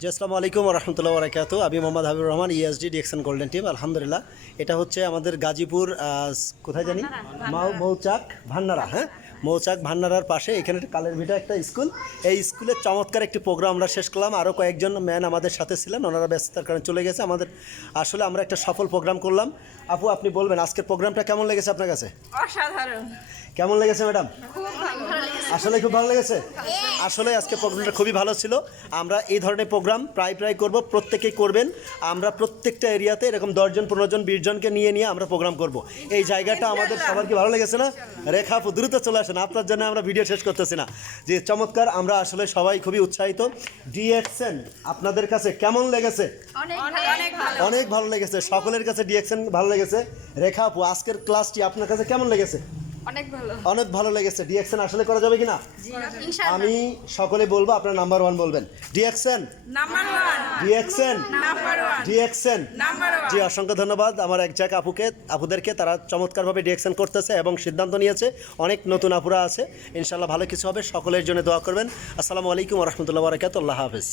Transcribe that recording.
জি আসসালামু আলাইকুম রহমতুল্লাহ বরাকাতু। আমি Mohammad Habibur Rahman, ESD ডিএকশন golden team. আলহামদুলিল্লাহ, এটা হচ্ছে আমাদের গাজীপুর কোথায় জানি মৌচাক ভান্নারা। হ্যাঁ, মৌচাক ভান্নারার পাশে এখানে একটা কালের ভিটা একটা স্কুল। এই স্কুলের চমৎকার একটি প্রোগ্রাম আমরা শেষ করলাম। আরও কয়েকজন ম্যান আমাদের সাথে ছিলেন, ওনারা ব্যস্ততার কারণে চলে গেছে। আমাদের আসলে আমরা একটা সফল প্রোগ্রাম করলাম। আপু, আপনি বলবেন আজকের প্রোগ্রামটা কেমন লেগেছে আপনার কাছে? অসাধারণ। কেমন লেগেছে ম্যাডাম? খুব ভালো লেগেছে। আসলে খুব ভালো লেগেছে। আসলে আজকে প্রোগ্রামটা খুবই ভালো ছিল। আমরা এই ধরনের প্রোগ্রাম প্রায় করব, প্রত্যেকেই করবেন। আমরা প্রত্যেকটা এরিয়াতে এরকম 10 জন 15 জন 20 জনকে নিয়ে আমরা প্রোগ্রাম করব। এই জায়গাটা আমাদের সবার কি ভালো লেগেছে না? রেখা আপু, দ্রুত চলে আসেন, আপনার জন্য আমরা ভিডিও শেষ করতেছি না। যে চমৎকার, আমরা আসলে সবাই খুবই উৎসাহিত। ডিএকশন আপনাদের কাছে কেমন লেগেছে? অনেক ভালো লেগেছে। সকলের কাছে ডিএকশন ভালো লেগেছে। রেখা আপু, আজকের ক্লাসটি আপনার কাছে কেমন লেগেছে? অনেক ভালো লেগেছে। ডিএকশন আসলে করা যাবে কিনা? আমি সকলে বলবো, আপনার নাম্বার 1 বলবেন। ডিএকশন নাম্বার 1, ডিএকশন নাম্বার 1, ডিএকশন। নাম্বার 1। জি, অসংখ্য ধন্যবাদ আমার এক জায়গা আপুদেরকে। তারা চমৎকারভাবে ডিএকশন করতেছে এবং সিদ্ধান্ত নিয়েছে। অনেক নতুন আপুরা আছে, ইনশাল্লাহ ভালো কিছু হবে। সকলের জন্য দোয়া করবেন। আসসালামু আলাইকুম রহমতুল্লাহ বরকাতুহু। আল্লাহ হাফেজ।